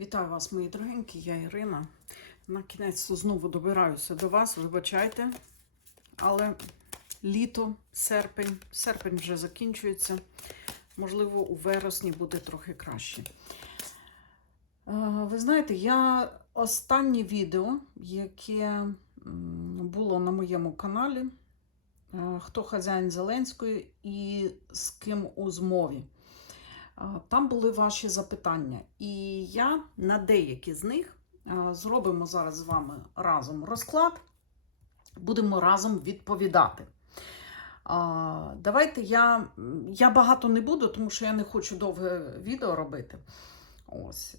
Вітаю вас, мої дорогенькі, я Ірина. На кінець знову добираюся до вас, вибачайте. Але літо, серпень, серпень вже закінчується. Можливо, у вересні буде трохи краще. Е, Ви знаєте, я останнє відео, яке було на моєму каналі, е, хто хазяїн Зеленської і з ким у змові. Там були ваші запитання, і я на деякі з них зробимо зараз з вами разом розклад, будемо разом відповідати. Давайте я, я багато не буду, тому що я не хочу довге відео робити. Ось.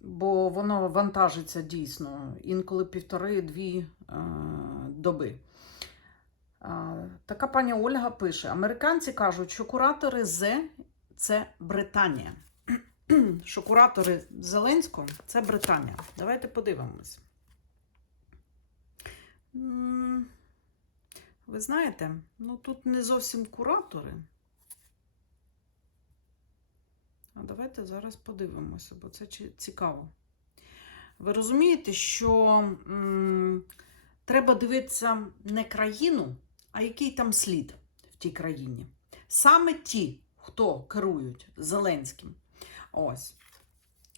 Бо воно вантажиться дійсно інколи півтори-дві е, доби. Така пані Ольга пише: американці кажуть, що куратори З це Британія. Що куратори Зеленського це Британія. Давайте подивимось. Ви знаєте, ну тут не зовсім куратори. А давайте зараз подивимося, бо це цікаво. Ви розумієте, що м, треба дивитися не країну, а який там слід в тій країні. Саме ті, хто керують Зеленським. Ось.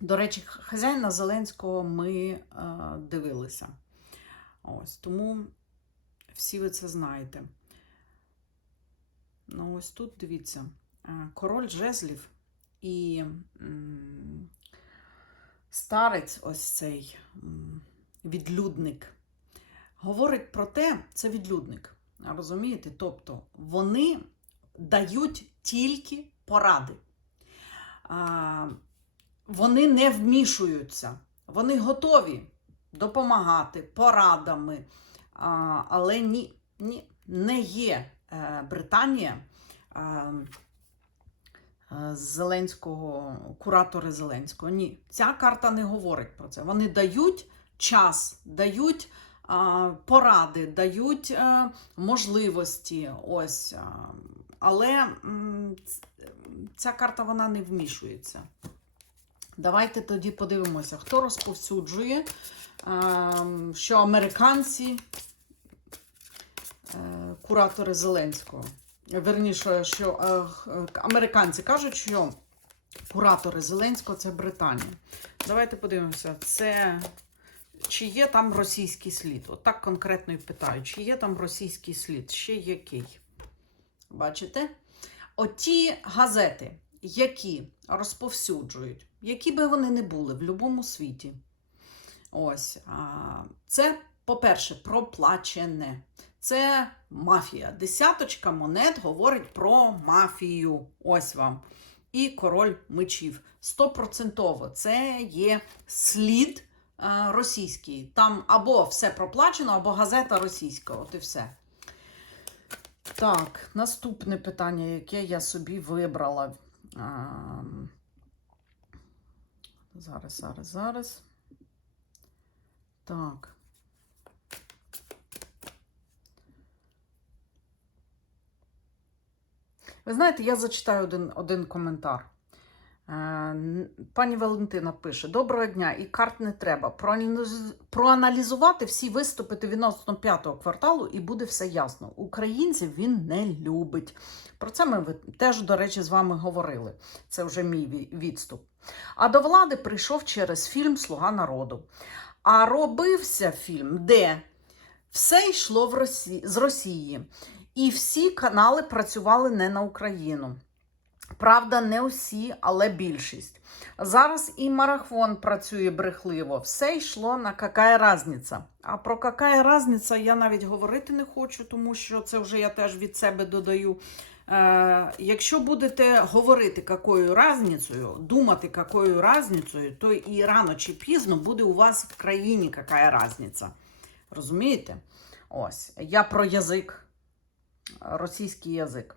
До речі, хазяїна Зеленського ми е, дивилися. Ось. Тому всі ви це знаєте. Ну, ось тут дивіться: е, король жезлів і м, старець, ось цей м, відлюдник, говорить про те, це відлюдник. Розумієте? Тобто вони дають тільки поради. Вони не вмішуються, вони готові допомагати порадами, але ні, ні, не є е, Британія е, Зеленського, куратори Зеленського. Ні, ця карта не говорить про це. Вони дають час, дають поради, дають е, можливості. Ось. Але ця карта вона не вмішується. Давайте тоді подивимося, хто розповсюджує, ем, що американці, е, куратори Зеленського. Верніше, що е, американці кажуть, що куратори Зеленського це Британія. Давайте подивимося, це чи є там російський слід? От конкретно і питаю, чи є там російський слід? Ще який? Бачите? Оті газети, які розповсюджують, які би вони не були в будь-якому світі. Ось, це, по-перше, проплачене. Це мафія. Десяточка монет говорить про мафію. Ось вам. І король мечів. Стопроцентово це є слід російський. Там або все проплачено, або газета російська. От і все. Так, наступне питання, яке я собі вибрала. А, зараз, зараз, зараз. Так. Ви знаєте, я зачитаю один, один коментар. Е, Пані Валентина пише: Доброго дня, і карт не треба. Проаналізувати всі виступи відносно п'ятого кварталу, і буде все ясно. Українців він не любить. Про це ми теж, до речі, з вами говорили. Це вже мій відступ. А до влади прийшов через фільм Слуга народу. А робився фільм, де все йшло в Росі... з Росії, і всі канали працювали не на Україну. Правда, не усі, але більшість. Зараз і марафон працює брехливо. Все йшло на какая разниця. А про какая разниця я навіть говорити не хочу, тому що це вже я теж від себе додаю. Е, якщо будете говорити какою разницею, думати какою разницею, то і рано чи пізно буде у вас в країні какая разниця. Розумієте? Ось, я про язик, російський язик.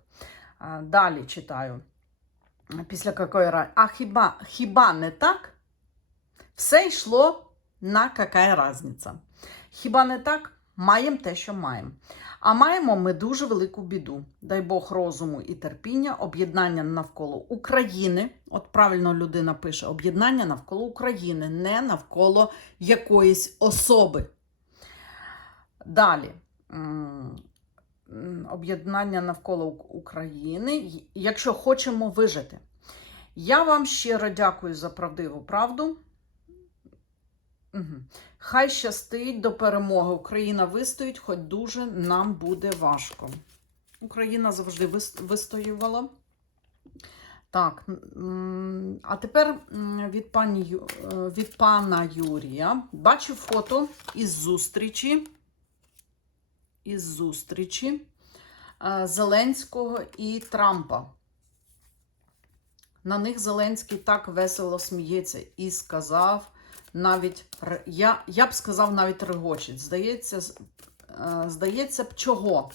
Е, Далі читаю. Після какої разниці. А хіба, хіба не так? Все йшло на какая разниця. Хіба не так? маємо те, що маємо. А маємо ми дуже велику біду. Дай Бог розуму і терпіння, об'єднання навколо України. От правильно людина пише: об'єднання навколо України, не навколо якоїсь особи. Далі. Об'єднання навколо України, якщо хочемо вижити. Я вам щиро дякую за правдиву правду. Хай щастить до перемоги. Україна вистоїть, хоч дуже нам буде важко. Україна завжди вистоювала. Так, а тепер від, пані, е, від пана Юрія. Бачу фото із зустрічі. Із зустрічі е, Зеленського і Трампа. На них Зеленський так весело сміється і сказав навіть я, я б сказав, навіть регочить. Здається, е, здається б, чого?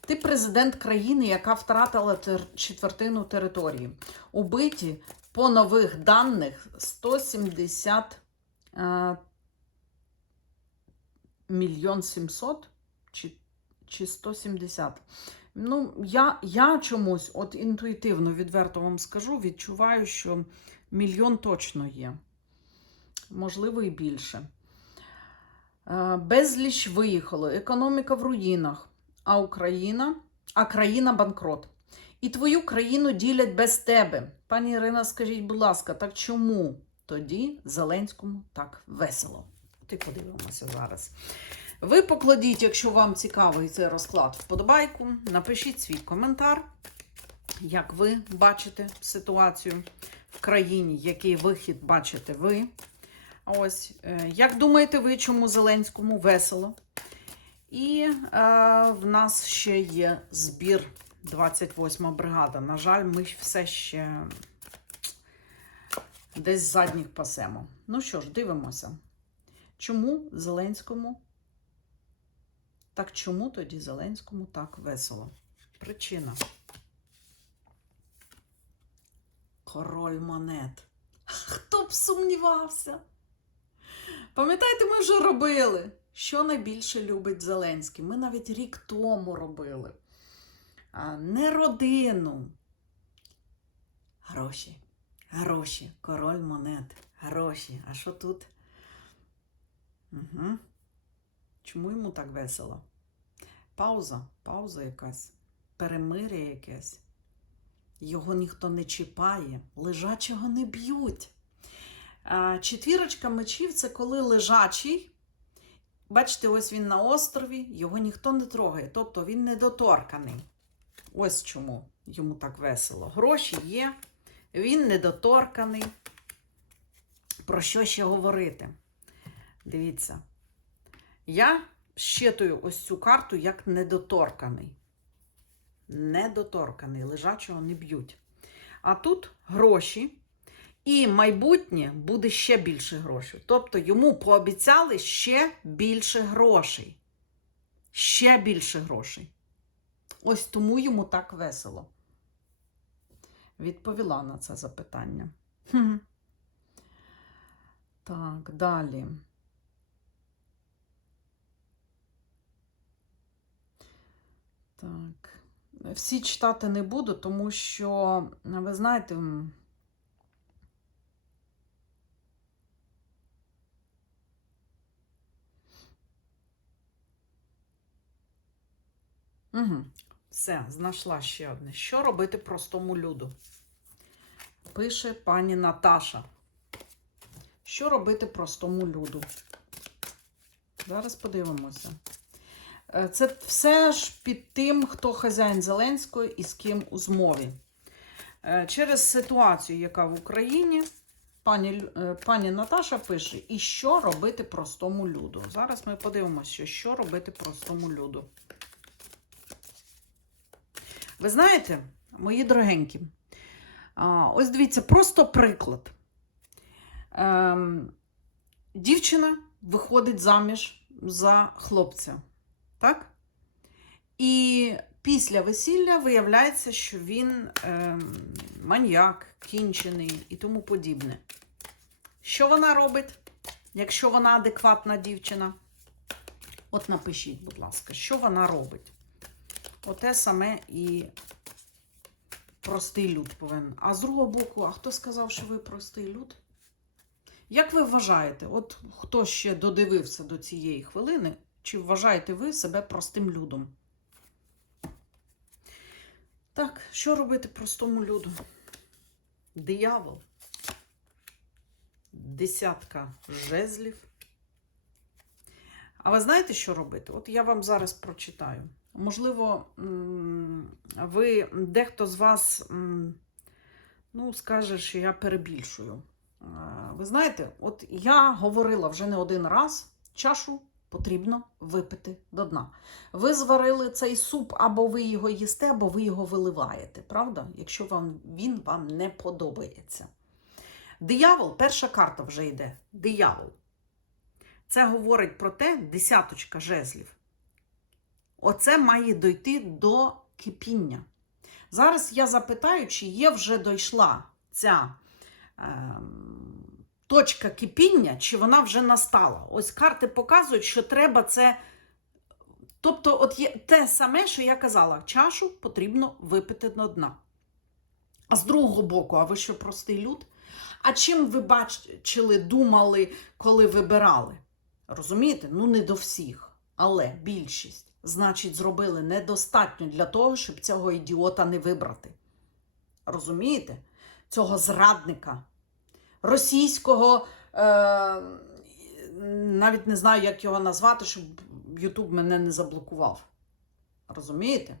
Ти президент країни, яка втратила четвертину території. Убиті по нових даних 170 е, мільйон 700 чи, чи 170. Ну, я, я чомусь, от інтуїтивно, відверто вам скажу, відчуваю, що мільйон точно є. Можливо, і більше. Е, Безліч виїхало, економіка в руїнах, а Україна, а країна банкрот. І твою країну ділять без тебе. Пані Ірина, скажіть, будь ласка, так чому тоді Зеленському так весело? Ти подивимося зараз. Ви покладіть, якщо вам цікавий цей розклад, вподобайку, напишіть свій коментар, як ви бачите ситуацію в країні, який вихід бачите ви. Ось, е, як думаєте ви, чому Зеленському весело? І е, в нас ще є збір 28 бригада. На жаль, ми все ще десь задніх пасемо. Ну що ж, дивимося. Чому Зеленському? Так чому тоді Зеленському так весело? Причина. Король монет. Хто б сумнівався? Пам'ятаєте, ми вже робили, що найбільше любить Зеленський. Ми навіть рік тому робили. Не родину. Гроші. Гроші. Король монет. Гроші. А що тут? Угу. Чому йому так весело? Пауза, пауза якась, перемиря якесь. Його ніхто не чіпає, лежачого не б'ють. Четвірочка мечів це коли лежачий. Бачите, ось він на острові, його ніхто не трогає, тобто він недоторканий. Ось чому йому так весело. Гроші є, він недоторканий. Про що ще говорити? Дивіться. Я щитую ось цю карту як недоторканий. Недоторканий, лежачого не б'ють. А тут гроші, і майбутнє буде ще більше грошей. Тобто йому пообіцяли ще більше грошей. Ще більше грошей. Ось тому йому так весело. Відповіла на це запитання. Хм. Так, далі. Так. Всі читати не буду, тому що, ви знаєте, Угу. Все, знайшла ще одне. Що робити простому люду? Пише пані Наташа. Що робити простому люду? Зараз подивимося. Е, Це все ж під тим, хто хазяїн Зеленського і з ким у змові. Е, Через ситуацію, яка в Україні, пані, е, пані Наташа пише: і що робити простому люду? Зараз ми подивимося, що, що робити простому люду. Ви знаєте, мої дорогенькі, ось дивіться, просто приклад. Ем, дівчина виходить заміж за хлопця. Так? І після весілля виявляється, що він ем, маньяк, кінчений і тому подібне. Що вона робить, якщо вона адекватна дівчина? От напишіть, будь ласка, що вона робить? Оте саме і простий люд повинен. А з другого боку, а хто сказав, що ви простий люд? Як ви вважаєте, от хто ще додивився до цієї хвилини, чи вважаєте ви себе простим людом? Так, що робити простому люду? Диявол. Десятка жезлів. А ви знаєте, що робити? От я вам зараз прочитаю. Можливо, ви дехто з вас ну, скаже, що я перебільшую. Ви знаєте, от я говорила вже не один раз, чашу потрібно випити до дна. Ви зварили цей суп, або ви його їсте, або ви його виливаєте, правда? Якщо вам, він вам не подобається. Диявол, перша карта вже йде. Диявол. Це говорить про те, десяточка жезлів. Оце має дойти до кипіння. Зараз я запитаю, чи є вже дійшла ця ем, точка кипіння, чи вона вже настала. Ось карти показують, що треба це. Тобто, от є те саме, що я казала, чашу потрібно випити до дна. А з другого боку, а ви що простий люд? А чим ви бачили, думали, коли вибирали? Розумієте? Ну, не до всіх, але більшість. Значить, зробили недостатньо для того, щоб цього ідіота не вибрати. Розумієте? Цього зрадника, російського, е, навіть не знаю, як його назвати, щоб Ютуб мене не заблокував. Розумієте?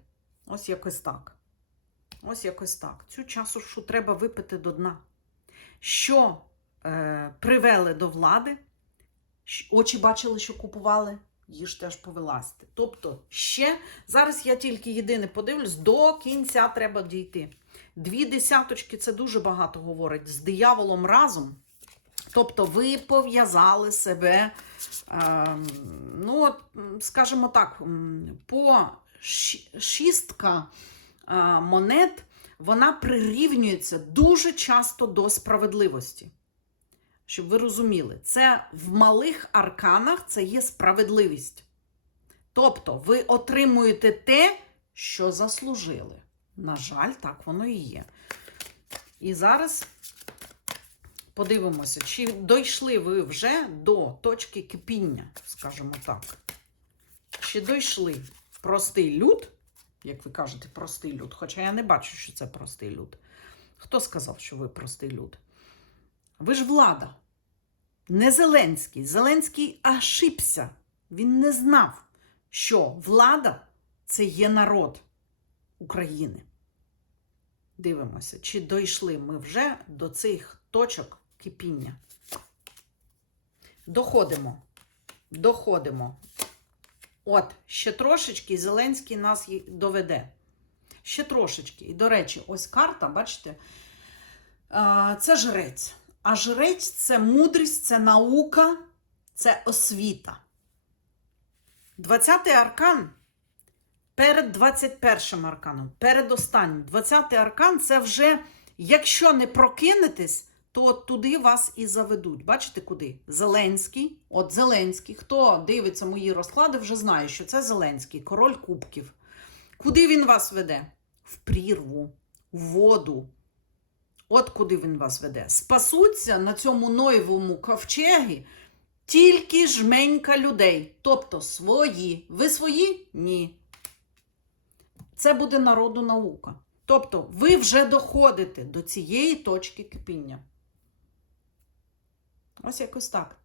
Ось якось так. Ось якось так. Цю часу що треба випити до дна. Що е, привели до влади? Очі бачили, що купували, їж теж повилазити. Тобто, ще зараз я тільки єдине подивлюсь, до кінця треба дійти. Дві десяточки це дуже багато говорить з дияволом разом. Тобто, ви пов'язали себе, е, ну, скажімо так, по шістка е, монет вона прирівнюється дуже часто до справедливості. Щоб ви розуміли, це в малих арканах це є справедливість. Тобто ви отримуєте те, що заслужили. На жаль, так воно і є. І зараз подивимося, чи дійшли ви вже до точки кипіння, скажімо так. Чи дійшли простий люд, як ви кажете, простий люд, хоча я не бачу, що це простий люд. Хто сказав, що ви простий люд? Ви ж влада. Не Зеленський. Зеленський ошибся. Він не знав, що влада це є народ України. Дивимося, чи дійшли ми вже до цих точок кипіння. Доходимо. Доходимо. От, ще трошечки Зеленський нас доведе. Ще трошечки. І, до речі, ось карта, бачите, це жрець. А жрець це мудрість, це наука, це освіта. 20-й аркан перед 21 арканом, перед останнім. 20-й аркан це вже, якщо не прокинетесь, то туди вас і заведуть. Бачите куди? Зеленський. От Зеленський. Хто дивиться мої розклади, вже знає, що це Зеленський, король кубків. Куди він вас веде? В прірву, в воду. От куди він вас веде. Спасуться на цьому Ноєвому ковчегі тільки жменька людей, тобто свої. Ви свої? Ні. Це буде народу наука. Тобто, ви вже доходите до цієї точки кипіння. Ось якось так.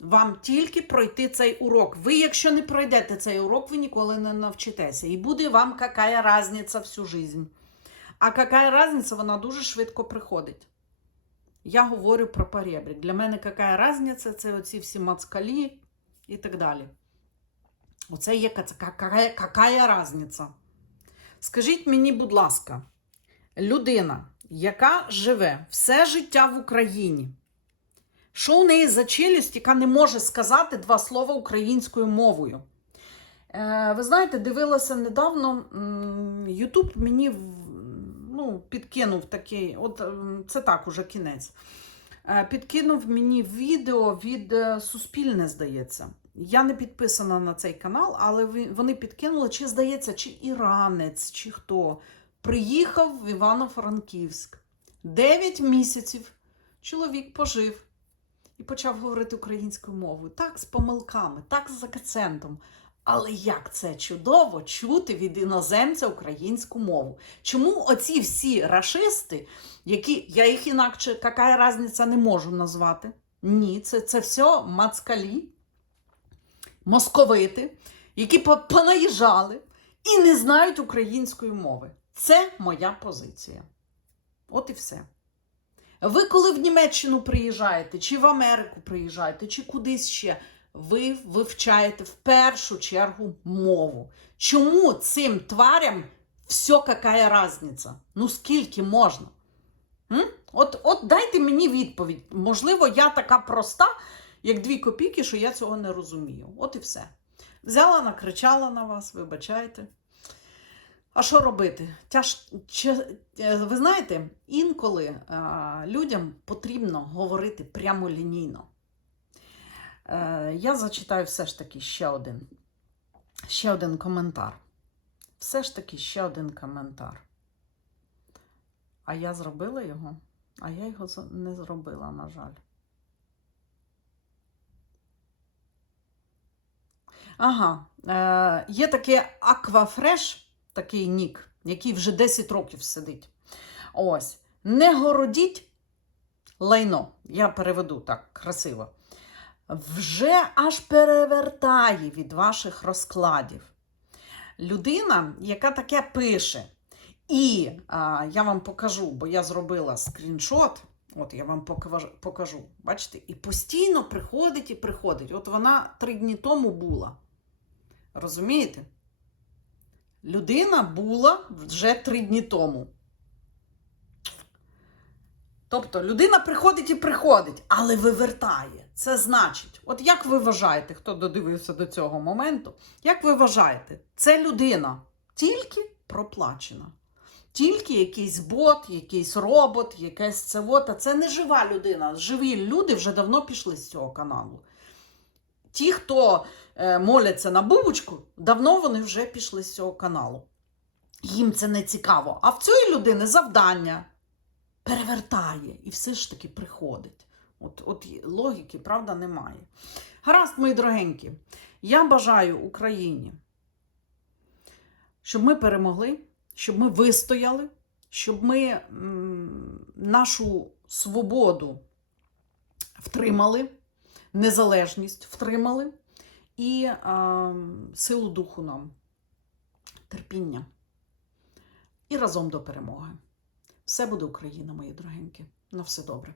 Вам тільки пройти цей урок. Ви, якщо не пройдете цей урок, ви ніколи не навчитеся. І буде вам яка різниця всю жизнь. А яка різниця, вона дуже швидко приходить. Я говорю про поребрик. Для мене яка різниця, це оці всі мацкалі і так далі. Оце є яка різниця. Скажіть мені, будь ласка, людина, яка живе все життя в Україні, що у неї за челюсть, яка не може сказати два слова українською мовою? Е, ви знаєте, дивилася недавно, Ютуб мені ну, підкинув такий, от це так уже кінець. Е, Підкинув мені відео від е, Суспільне, здається. Я не підписана на цей канал, але вони підкинули, чи здається, чи іранець, чи хто приїхав в Івано-Франківськ. Дев'ять місяців чоловік пожив і почав говорити українською мовою. Так, з помилками, так, з акцентом. Але як це чудово чути від іноземця українську мову. Чому оці всі рашисти, які я їх інакше, яка різниця, не можу назвати? Ні, це, це все мацкалі, московити, які понаїжджали і не знають української мови. Це моя позиція. От і все. Ви, коли в Німеччину приїжджаєте, чи в Америку приїжджаєте, чи кудись ще, ви вивчаєте в першу чергу мову. Чому цим тварям все яка різниця? Ну скільки можна? М? От, от дайте мені відповідь. Можливо, я така проста, як дві копійки, що я цього не розумію. От і все. Взяла, накричала на вас, вибачайте. А що робити? Тяж... Е, Ви знаєте, інколи а, людям потрібно говорити прямолінійно. Е, я зачитаю все ж таки ще один. Ще один коментар. Все ж таки ще один коментар. А я зробила його? А я його не зробила, на жаль. Ага, е, є таке Aquafresh, такий нік, який вже 10 років сидить. Ось. Не городіть лайно. Я переведу так красиво. Вже аж перевертає від ваших розкладів. Людина, яка таке пише, і а, я вам покажу, бо я зробила скріншот. От я вам покажу. Бачите, і постійно приходить і приходить. От вона три дні тому була. Розумієте? Людина була вже три дні тому. Тобто людина приходить і приходить, але вивертає. Це значить, от як ви вважаєте, хто додивився до цього моменту, як ви вважаєте, це людина тільки проплачена. Тільки якийсь бот, якийсь робот, якесь це вот, це не жива людина. Живі люди вже давно пішли з цього каналу. Ті, хто моляться на бубочку, давно вони вже пішли з цього каналу. Їм це не цікаво. А в цієї людини завдання перевертає і все ж таки приходить. От, от логіки, правда, немає. Гаразд, мої дорогенькі, я бажаю Україні, щоб ми перемогли, щоб ми вистояли, щоб ми м, нашу свободу втримали, незалежність втримали і а, силу духу нам, терпіння. І разом до перемоги. Все буде Україна, мої дорогенькі. На все добре.